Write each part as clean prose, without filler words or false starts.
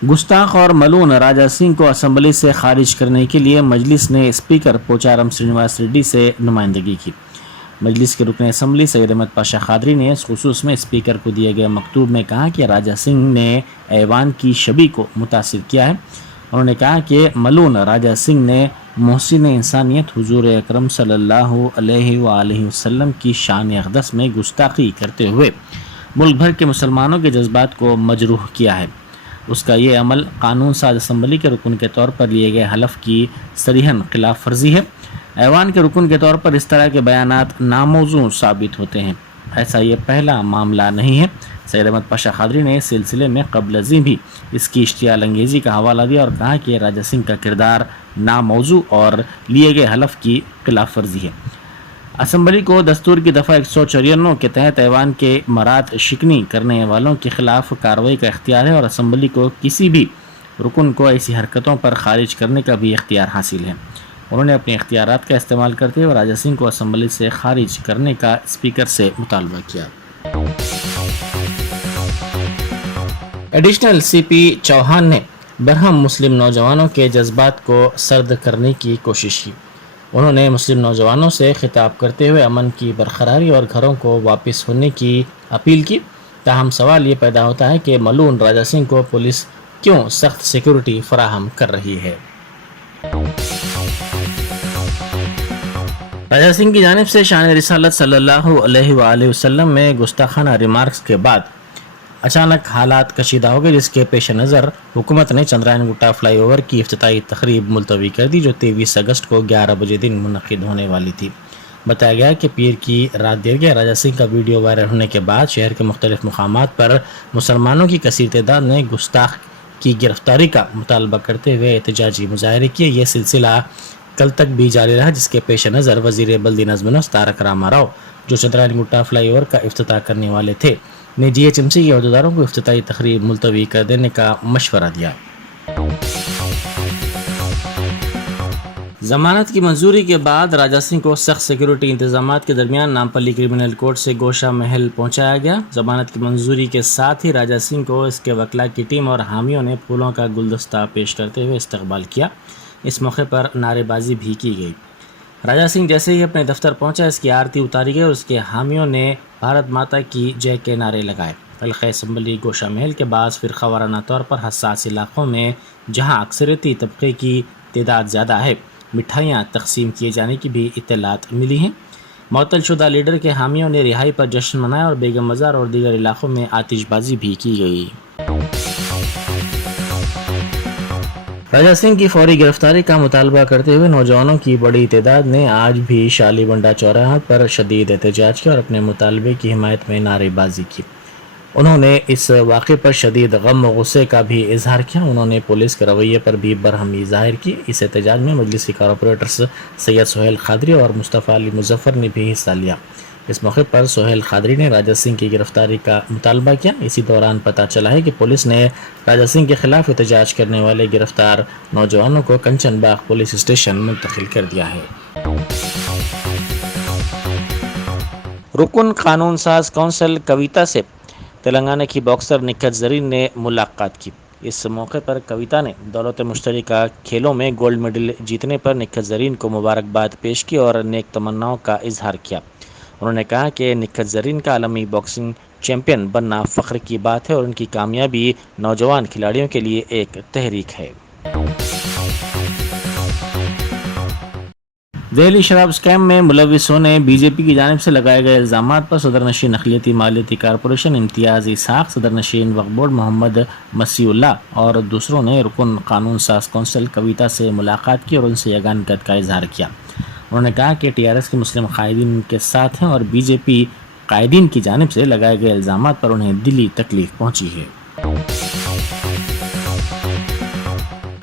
गुस्ताख और मलून राजा सिंह को असम्बली से खारिज करने के लिए मजलिस ने स्पीकर पोचारम श्रीनिवास रेड्डी से नुमाइंदगी की। मजलिस के रुकन असम्बली सैयद अहमद पाशा खादरी ने इस खुसूस में स्पीकर को दिए गए मकतूब में कहा कि राजा सिंह ने ऐवान की शबी को मुतासिर किया है। उन्होंने कहा कि मलून राजा सिंह ने मोहसिन इंसानियत हुजूर अकरम सल्लल्लाहु अलैहि वसल्लम की शान अक़दस में गुस्ताखी करते हुए मुल्क भर के मुसलमानों के जज्बात को मजरूह किया है। उसका ये अमल कानून साज असम्बली के रुकन के तौर पर लिए गए हलफ की सरीहन खिलाफ वर्जी है। ऐवान के रुकन के तौर पर इस तरह के बयानात नामौजू साबित होते हैं। ऐसा ये पहला मामला नहीं है। सैयद अहमद पाशा खादरी ने इस सिलसिले में कबल अज़ीं भी इसकी इश्तियाल अंगेज़ी का हवाला दिया और कहा कि राजा सिंह का किरदार नामौजू और लिए गए हलफ की खिलाफ वर्जी है। असम्बली को दस्तूर की दफ़ा 154 के तहत ऐवान के मरात शिकनी करने वालों के खिलाफ कार्रवाई का इख्तियार है और असम्बली को किसी भी रुकन को ऐसी हरकतों पर खारिज करने का भी इख्तियार हासिल है। उन्होंने अपने इख्तियारात का इस्तेमाल करते हुए राजा सिंह को असम्बली से खारिज करने का स्पीकर से मुतालबा किया। एडिशनल CP चौहान ने बरहम मुस्लिम नौजवानों के जज्बात को सर्द करने की कोशिश की। उन्होंने मुस्लिम नौजवानों से खिताब करते हुए अमन की बरकरारी और घरों को वापस होने की अपील की। ताहम सवाल ये पैदा होता है कि मलून राजा सिंह को पुलिस क्यों सख्त सिक्योरिटी फराहम कर रही है। राजा सिंह की जानिब से शान रिसालत सल्लल्लाहु अलैहि वसल्लम में गुस्ताखाना रिमार्क्स के बाद अचानक हालात कशीदा हो गए, जिसके पेश नज़र हुकूमत ने चंद्रायन गुट्टा फ्लाईओवर की इफ्तिताई तकरीब मुलतवी कर दी, जो 23 अगस्त को 11 बजे दिन मुनक्किद होने वाली थी। बताया गया कि पीर की रात देर गया राजा सिंह का वीडियो वायरल होने के बाद शहर के मुख्तलिफ मकामात पर मुसलमानों की कसीर तादाद ने गुस्ताख की गिरफ्तारी का मुतालबा करते हुए एहतजाजी मुजाहरे किए। यह सिलसिला कल तक भी जारी रहा, जिसके पेश नज़र वज़ीर बल्दी नज़्म तारक रामाराव, जो चंद्रायन गुट्टा फ्लाईओवर का इफ्तिताह करने वाले थे, ने GHMC के अहदेदारों को इफ्तिताई तकरीब मुलतवी कर देने का मशवरा दिया। जमानत की मंजूरी के बाद राजा सिंह को सख्त सिक्योरिटी इंतजामात के दरमियान नामपल्ली क्रिमिनल कोर्ट से गोशा महल पहुंचाया गया। जमानत की मंजूरी के साथ ही राजा सिंह को इसके वकला की टीम और हामियों ने फूलों का गुलदस्ता पेश करते हुए इस्तकबाल किया। इस मौके पर नारेबाजी भी की गई। राजा सिंह जैसे ही अपने दफ्तर पहुंचा, इसकी आरती उतारी गई और उसके हामियों ने भारत माता की जय के नारे लगाए। हल्का असम्बली गोशा महल के बाद फ़िरका वाराना तौर पर हसास इलाक़ों में जहां अक्सरियती तबके की तादाद ज़्यादा है, मिठाइयाँ तकसीम किए जाने की भी इत्तलात मिली हैं। मुअत्तल शुदा लीडर के हामियों ने रिहाई पर जश्न मनाया और बेगम बाज़ार और दीगर इलाक़ों में आतिशबाजी भी की गई। राजा सिंह की फौरी गिरफ्तारी का मुतालबा करते हुए नौजवानों की बड़ी तादाद ने आज भी शालीबंडा चौराहा पर शदीद एहतजाज किया और अपने मुतालबे की हिमायत में नारेबाजी की। उन्होंने इस वाक़े पर शदीद गम व गुस्से का भी इजहार किया। उन्होंने पुलिस के रवैये पर भी बरहमी ज़ाहिर की। इस एहतजाज में मजलिसी कारपोरेटर्स सैयद सोहेल खादरी और मुस्तफ़ा अली मुज़फ़्फ़र ने भी हिस्सा लिया। इस मौके पर सोहेल खादरी ने राजा सिंह की गिरफ्तारी का मुतालबा किया। इसी दौरान पता चला है कि पुलिस ने राजा सिंह के खिलाफ एहतजाज करने वाले गिरफ्तार नौजवानों को कंचन बाग पुलिस स्टेशन मुंतकिल कर दिया है। रुकन कानून साज कौंसिल कविता से तेलंगाना की बॉक्सर निक्कत ज़रीन ने मुलाकात की। इस मौके पर कविता ने दौलत मुश्तरका खेलों में गोल्ड मेडल जीतने पर निक्कत ज़रीन को मुबारकबाद पेश की और नेक तमन्नाओं का इजहार किया। उन्होंने कहा कि निक्कत ज़रीन का आलमी बॉक्सिंग चैंपियन बनना फ़ख्र की बात है और उनकी कामयाबी नौजवान खिलाड़ियों के लिए एक तहरीक है। दिल्ली शराब स्कैम में मुलविसों ने बीजेपी की जानिब से लगाए गए इल्ज़ामात पर सदर नशीन अक़लियती मालियती कारपोरेशन इम्तियाज़ इसाक़, सदर नशीन वक्फ़ बोर्ड मोहम्मद मसीउल्लाह और दूसरों ने रुकन कानून साज कौंसिल कविता से मुलाकात की और उनसे यगानकत का इजहार किया। उन्होंने कहा कि TRS के मुस्लिम कायदीन के साथ हैं और बीजेपी कायदीन की जानिब से लगाए गए इल्ज़ामात पर उन्हें दिली तकलीफ पहुंची है।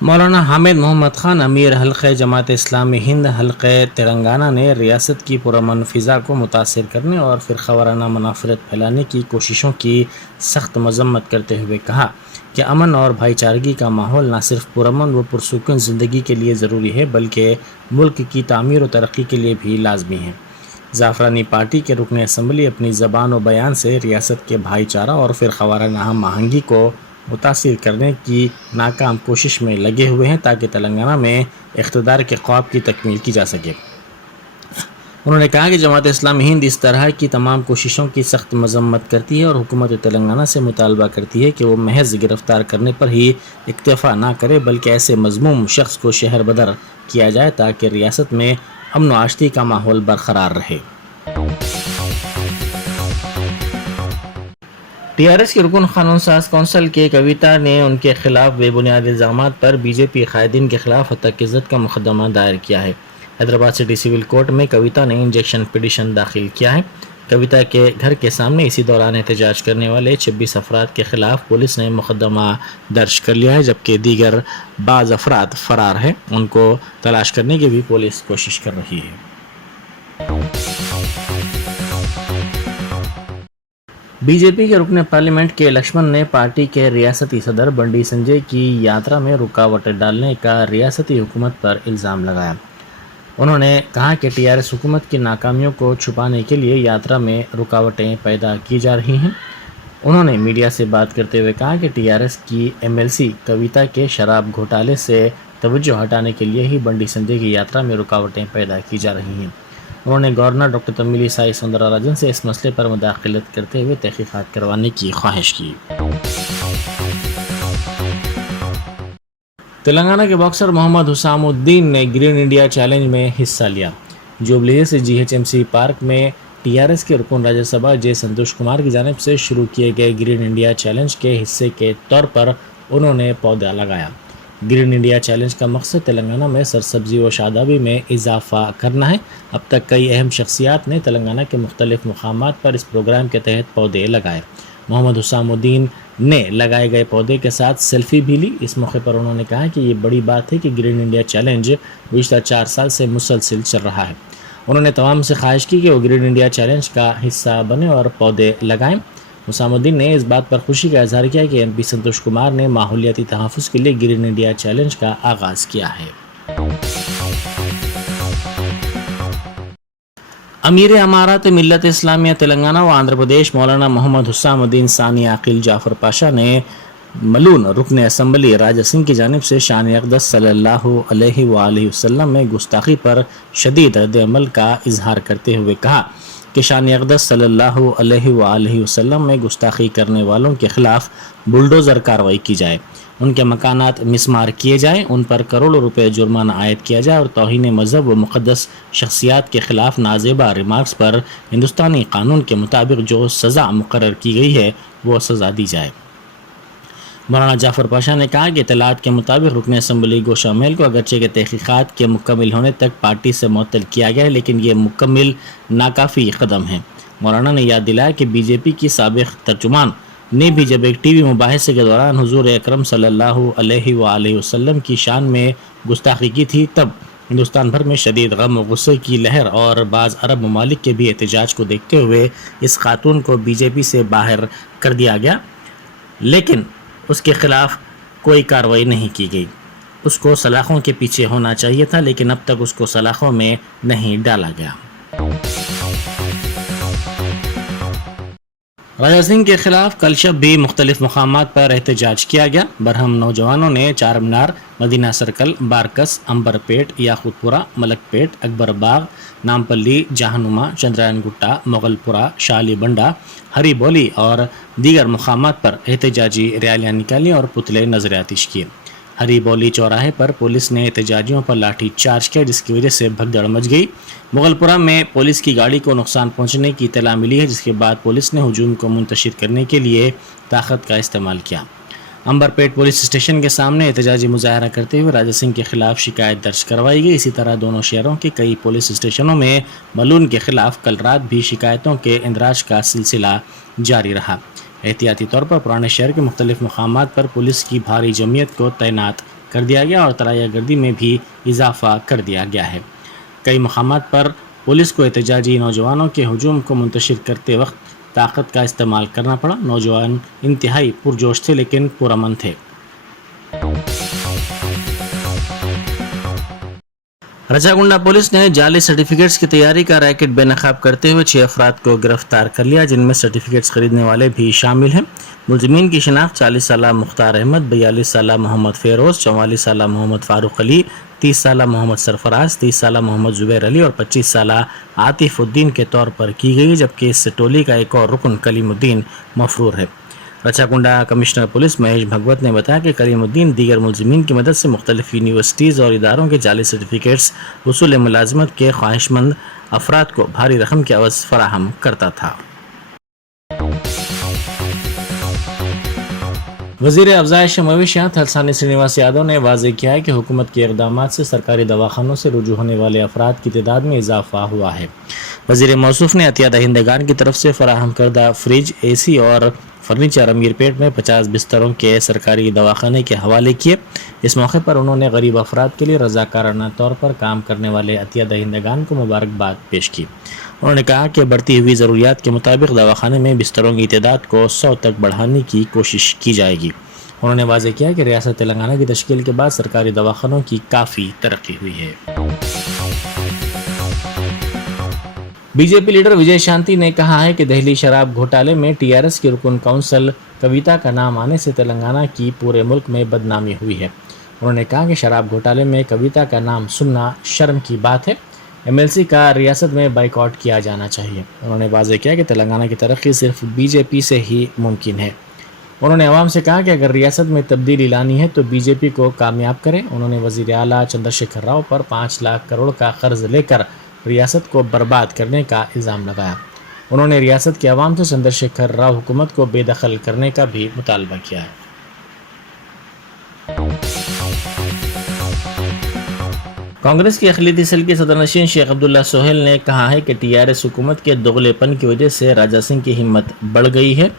मौलाना हामिद मोहम्मद खान अमीर हल्क़े जमात इस्लामी हिंद हल्क़े तेलंगाना ने रियासत की पुरअमन फ़िज़ा को मुतासिर करने और फ़िरक़ा वाराना मुनाफ़रत फैलाने की कोशिशों की सख्त मज़म्मत करते हुए कहा कि अमन और भाईचारगी का माहौल न सिर्फ पुरअमन व पुरसुकून ज़िंदगी के लिए ज़रूरी है बल्कि मुल्क की तामीर व तरक्की के लिए भी लाजमी है। ज़ाफ़रानी पार्टी के रुकन असम्बली अपनी ज़बान व बयान से रियासत के भाईचारा और फ़िरक़ा वाराना हम आहंगी को متاثر کرنے کی ناکام کوشش میں لگے ہوئے ہیں تاکہ تلنگانہ میں اقتدار کے خواب کی تکمیل کی جا سکے۔ انہوں نے کہا کہ جماعت اسلامی ہند اس طرح کی تمام کوششوں کی سخت مذمت کرتی ہے اور حکومت تلنگانہ سے مطالبہ کرتی ہے کہ وہ محض گرفتار کرنے پر ہی اکتفا نہ کرے بلکہ ایسے مذموم شخص کو شہر بدر کیا جائے تاکہ ریاست میں امن و آشتی کا ماحول برقرار رہے۔ ٹی آر ایس کے رکن قانون ساز کونسل کے کویتا نے ان کے خلاف بے بنیاد الزامات پر بی جے پی قائدین کے خلاف ہتک عزت کا مقدمہ دائر کیا ہے۔ حیدرآباد سٹی سول کورٹ میں کویتا نے انجیکشن پٹیشن داخل کیا ہے۔ کویتا کے گھر کے سامنے اسی دوران احتجاج کرنے والے 26 افراد کے خلاف پولیس نے مقدمہ درج کر لیا ہے، جبکہ دیگر بعض افراد فرار ہیں۔ ان کو تلاش کرنے کی بھی پولیس کوشش کر رہی ہے۔ بی جے پی کے رکن پارلیمنٹ کے لکشمن نے پارٹی کے ریاستی صدر بنڈی سنجے کی یاترا میں رکاوٹیں ڈالنے کا ریاستی حکومت پر الزام لگایا۔ انہوں نے کہا کہ ٹی آر ایس حکومت کی ناکامیوں کو چھپانے کے لیے یاترا میں رکاوٹیں پیدا کی جا رہی ہیں۔ انہوں نے میڈیا سے بات کرتے ہوئے کہا کہ ٹی آر ایس کی ایم ایل سی کویتا کے شراب گھوٹالے سے توجہ ہٹانے کے لیے ہی بنڈی سنجے کی یاترا میں رکاوٹیں پیدا کی جا رہی ہیں۔ انہوں نے گورنر ڈاکٹر تمیلی سائی سوندرا راجن سے اس مسئلے پر مداخلت کرتے ہوئے تحقیقات کروانے کی خواہش کی۔ تلنگانہ کے باکسر محمد حسام الدین نے گرین انڈیا چیلنج میں حصہ لیا۔ جوبلی سے G H M C park میں ٹی آر ایس کے رکن راجیہ سبھا جے سنتوش کمار کی جانب سے شروع کیے گئے گرین انڈیا چیلنج کے حصے کے طور پر انہوں نے پودا لگایا۔ گرین انڈیا چیلنج کا مقصد تلنگانہ میں سرسبزی و شادابی میں اضافہ کرنا ہے۔ اب تک کئی اہم شخصیات نے تلنگانہ کے مختلف مقامات پر اس پروگرام کے تحت پودے لگائے۔ محمد حسام الدین نے لگائے گئے پودے کے ساتھ سیلفی بھی لی۔ اس موقع پر انہوں نے کہا کہ یہ بڑی بات ہے کہ گرین انڈیا چیلنج گزشتہ 4 سال سے مسلسل چل رہا ہے۔ انہوں نے تمام سے خواہش کی کہ وہ گرین انڈیا چیلنج کا حصہ بنے اور پودے لگائیں۔ حسام الدین نے اس بات پر خوشی کا اظہار کیا کہ ایم پی سنتوش کمار نے ماحولیاتی تحفظ کے لیے گرین انڈیا چیلنج کا آغاز کیا ہے۔ امیر امارات ملت اسلامیہ تلنگانہ و آندھرا پردیش مولانا محمد حسام الدین ثانی عاقل جعفر پاشا نے ملون رکن اسمبلی راجہ سنگھ کی جانب سے شان اقدس صلی اللہ علیہ وآلہ وسلم میں گستاخی پر شدید رد عمل کا اظہار کرتے ہوئے کہا کہ شان اقدس صلی اللہ علیہ وآلہ وسلم میں گستاخی کرنے والوں کے خلاف بلڈوزر کارروائی کی جائے، ان کے مکانات مسمار کیے جائیں، ان پر کروڑوں روپے جرمانہ عائد کیا جائے اور توہین مذہب و مقدس شخصیات کے خلاف نازیبا ریمارکس پر ہندوستانی قانون کے مطابق جو سزا مقرر کی گئی ہے وہ سزا دی جائے۔ مولانا جعفر پاشا نے کہا کہ اطلاعات کے مطابق رکن اسمبلی گوشہ میل کو اگرچہ کہ تحقیقات کے مکمل ہونے تک پارٹی سے معطل کیا گیا ہے لیکن یہ مکمل ناکافی قدم ہے۔ مولانا نے یاد دلایا کہ بی جے پی کی سابق ترجمان نے بھی جب ایک ٹی وی مباحثے کے دوران حضور اکرم صلی اللہ علیہ وآلہ وسلم کی شان میں گستاخی کی تھی تب ہندوستان بھر میں شدید غم و غصے کی لہر اور بعض عرب ممالک کے بھی احتجاج کو دیکھتے ہوئے اس خاتون کو بی جے پی سے باہر کر دیا گیا، لیکن اس کے خلاف کوئی کارروائی نہیں کی گئی۔ اس کو سلاخوں کے پیچھے ہونا چاہیے تھا لیکن اب تک اس کو سلاخوں میں نہیں ڈالا گیا۔ راجہ سنگھ کے خلاف کل شب بھی مختلف مقامات پر احتجاج کیا گیا۔ برہم نوجوانوں نے چار مینار، مدینہ سرکل، بارکس، امبر پیٹ، یاقوت پورہ، ملک پیٹ، اکبر باغ، نامپلی، جہانما، چندرائن گٹا، مغل پورہ، شالی بنڈا، ہری بولی اور دیگر مقامات پر احتجاجی ریالیاں نکالی اور پتلے نظر آتش کیے۔ ہری بولی چوراہے پر پولیس نے احتجاجیوں پر لاٹھی چارج کیا جس کی وجہ سے بھگدڑ مچ گئی۔ مغل پورہ میں پولیس کی گاڑی کو نقصان پہنچنے کی اطلاع ملی ہے جس کے بعد پولیس نے ہجوم کو منتشر کرنے کے لیے طاقت کا استعمال کیا۔ امبر پیٹ پولیس اسٹیشن کے سامنے احتجاجی مظاہرہ کرتے ہوئے راجہ سنگھ کے خلاف شکایت درج کروائی گئی۔ اسی طرح دونوں شہروں کے کئی پولیس اسٹیشنوں میں ملون کے خلاف کل رات بھی شکایتوں کے اندراج کا سلسلہ جاری رہا۔ احتیاطی طور پر پرانے شہر کے مختلف مقامات پر پولیس کی بھاری جمعیت کو تعینات کر دیا گیا اور تلایہ گردی میں بھی اضافہ کر دیا گیا ہے۔ کئی مقامات پر پولیس کو احتجاجی نوجوانوں کے ہجوم کو منتشر کرتے وقت طاقت کا استعمال کرنا پڑا۔ نوجوان انتہائی پرجوش تھے لیکن پرامن تھے۔ रचागुंडा पुलिस ने जाली सर्टिफिकेट्स की तैयारी का रैकेट बेनकाब करते हुए 6 अफराद को गिरफ्तार कर लिया, जिनमें सर्टिफिकेट्स खरीदने वाले भी शामिल हैं। मुलजिमीन की शिनाख्त 40 साल मुख्तार अहमद, 42 साल मोहम्मद फेरोज, 44 साल मोहम्मद फारूक अली, 30 साल मोहम्मद सरफराज, 30 साल मोहम्मद जुबैर अली और 25 साल आतिफुद्दीन के तौर पर की गई, जबकि इस टोली का एक और रुकन कलीमुद्दीन मफरूर है। रचाकुंडा कमिश्नर पुलिस महेश भगवत ने बताया कि कलीमुद्दीन दीगर मुलजिमीन की मदद से मुख्तलिफ यूनिवर्सिटीज़ और इदारों के जाली सर्टिफिकेट्स वसूल मुलाजमत के ख्वाहिशमंद अफराद को भारी रकम के अवज़ फराहम करता था। वज़ीर अफ़ज़ाइश मवेशियात हलसानी श्रीनिवास यादव ने वाज़ेह किया है कि हुकूमत के इक़दामात से सरकारी दवाखानों से रुजू होने वाले अफराद की तादाद में इजाफा हुआ है। वज़ीर मौसूफ़ ने अतिया दहिंदगान की तरफ से फराहम करदा फ्रिज, AC और फर्नीचर अमीरपेट में 50 बिस्तरों के सरकारी दवाखाने के हवाले किए। इस मौके पर उन्होंने गरीब अफराद के लिए रज़ाकाराना तौर पर काम करने वाले अतिया दहिंदगान को मुबारकबाद पेश की। उन्होंने कहा कि बढ़ती हुई ज़रूरियात के मुताबिक दवाखाने में बिस्तरों की तादाद को 100 तक बढ़ाने की कोशिश की जाएगी। उन्होंने वाज़ेह किया कि रियासत तेलंगाना की तश्कील के बाद सरकारी दवाखानों की काफ़ी तरक्की हुई है। बीजेपी लीडर विजय शांति ने कहा है कि दहली शराब घोटाले में TRS की रुकन काउंसिल कविता का नाम आने से तेलंगाना की पूरे मुल्क में बदनामी हुई है। उन्होंने कहा कि शराब घोटाले में कविता का नाम सुनना शर्म की बात है। MLC का रियासत में बाइकआउट किया जाना चाहिए। उन्होंने वाज़ेह किया कि तेलंगाना की तरक्की सिर्फ BJP से ही मुमकिन है। उन्होंने अवाम से कहा कि अगर रियासत में तब्दीली लानी है तो BJP को कामयाब करें। उन्होंने वज़ीर आला चंद्रशेखर राव पर 5 लाख करोड़ का कर्ज लेकर रियासत को बर्बाद करने का इल्ज़ाम लगाया। उन्होंने रियासत के अवाम से चंद्रशेखर राव हुकूमत को बेदखल करने का भी मुतालबा किया है। कांग्रेस की अक़लियती सेल के सदरनशीन शेख अब्दुल्ला सोहेल ने कहा है कि TRS हुकूमत के दोगलेपन की वजह से राजा सिंह की हिम्मत बढ़ गई है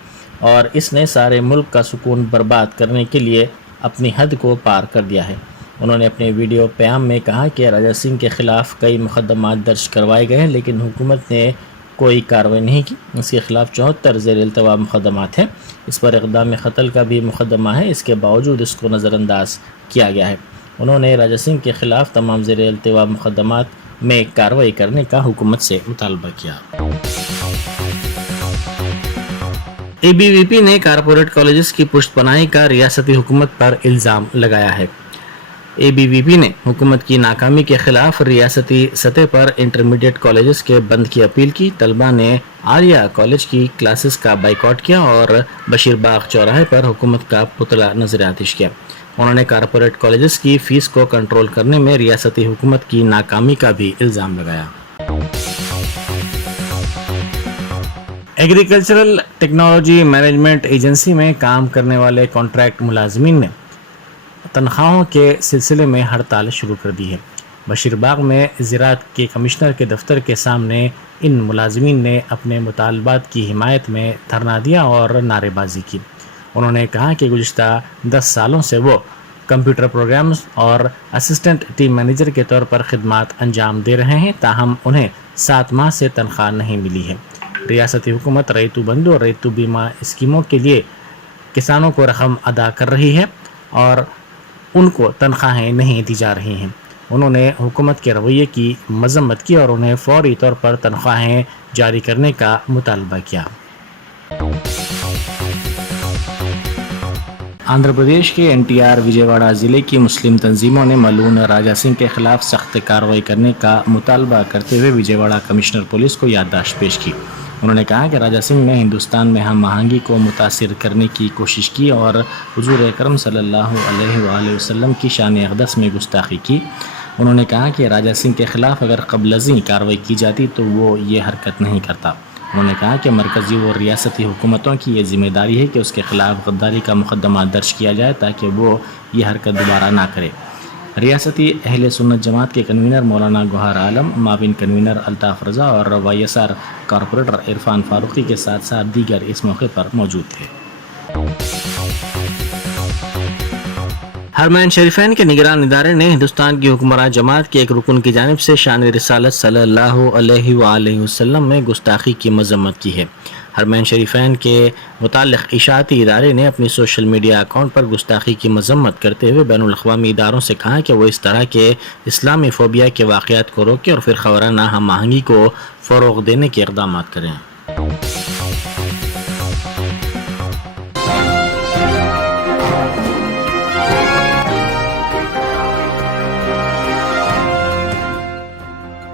और इसने सारे मुल्क का सुकून बर्बाद करने के लिए अपनी हद को पार कर दिया है। उन्होंने अपने वीडियो प्याम में कहा कि राजा सिंह के ख़िलाफ़ कई मुकदमात दर्ज करवाए गए हैं, लेकिन हुकूमत ने कोई कार्रवाई नहीं की। इसके ख़िलाफ़ 74 ज़ेर इल्तवा मुकदमात हैं। इस पर इक़दाम क़त्ल का भी मुकदमा है, इसके बावजूद इसको नज़रअंदाज किया गया है। उन्होंने राजा सिंह के ख़िलाफ़ तमाम ज़ेर इल्तवा मुकदमात में कार्रवाई करने का हुकूमत से मुतालबा किया। ABVP ने कारपोरेट कॉलेजेस की पुष्टपनाही का रियासती हुकूमत पर इल्ज़ाम लगाया है। ABVP ने हुकूमत की नाकामी के खिलाफ रियासती सतह पर इंटरमीडिएट कॉलेजेस के बंद की अपील की। तलबा ने आलिया कॉलेज की क्लासेस का बाइकआउट किया और बशीरबाग चौराहे पर हुकूमत का पुतला नजर आतिश किया। उन्होंने कारपोरेट कॉलेजेस की फीस को कंट्रोल करने में रियासती हुकूमत की नाकामी का भी इल्ज़ाम लगाया। एग्रीकल्चरल टेक्नोलॉजी मैनेजमेंट एजेंसी में काम करने वाले कॉन्ट्रैक्ट मुलाजमीन ने तनख्वाहों के सिलसिले में हड़ताल शुरू कर दी है। बशीरबाग में ज़राअत के कमिश्नर के दफ्तर के सामने इन मुलाजमीन ने अपने मुतालबात की हिमायत में धरना दिया और नारेबाजी की। उन्होंने कहा कि गुज़िश्ता 10 सालों से वो कंप्यूटर प्रोग्राम्स और असिस्टेंट टीम मैनेजर के तौर पर खिदमात अंजाम दे रहे हैं, ताहम उन्हें 7 माह से तनख्वाह नहीं मिली है। रियासती हुकूमत रैतु बंधु और रैतु बीमा स्कीमों के लिए किसानों को रकम अदा कर रही है और उनको तनख्वाहें नहीं दी जा रही हैं। उन्होंने हुकूमत के रवैये की मजम्मत की और उन्हें फौरी तौर पर तनख्वाहें जारी करने का मुतालबा किया। आंध्र प्रदेश के NTR विजयवाड़ा ज़िले की मुस्लिम तंजीमों ने मलून राजा सिंह के खिलाफ सख्त कार्रवाई करने का मुतालबा करते हुए विजयवाड़ा कमिश्नर पुलिस को याददाश्त पेश की। उन्होंने कहा कि राजा सिंह ने हिंदुस्तान में हम आहंगी को मुतासिर करने की कोशिश की और हुजूर अकरम सल्लल्लाहु अलैहि वसल्लम की शान अक़दस में गुस्ताखी की। उन्होंने कहा कि राजा सिंह के खिलाफ अगर क़ब्लज़ी कार्रवाई की जाती तो वो ये हरकत नहीं करता। उन्होंने कहा कि मरकज़ी और रियासती हुकूमतों की ये ज़िम्मेदारी है कि उसके ख़िलाफ़ गद्दारी का मुकदमा दर्ज किया जाए ताकि वो ये हरकत दोबारा ना करे। रियासती अहले सुन्नत जमात के कन्वीनर मौलाना गौहर आलम, माविन कन्वीनर अल्ताफ़ रज़ा और YSR कॉरपोरेटर इरफान फारूकी के साथ साथ दीगर इस मौके पर मौजूद थे। حرمین شریفین کے نگران ادارے نے ہندوستان کی حکمراں جماعت کے ایک رکن کی جانب سے شان رسالت صلی اللہ علیہ وآلہ وسلم میں گستاخی کی مذمت کی ہے۔ حرمین شریفین کے متعلق اشاعتی ادارے نے اپنی سوشل میڈیا اکاؤنٹ پر گستاخی کی مذمت کرتے ہوئے بین الاقوامی اداروں سے کہا کہ وہ اس طرح کے اسلامی فوبیا کے واقعات کو روکیں اور پھر خورانہ ہم آہنگی کو فروغ دینے کے اقدامات کریں۔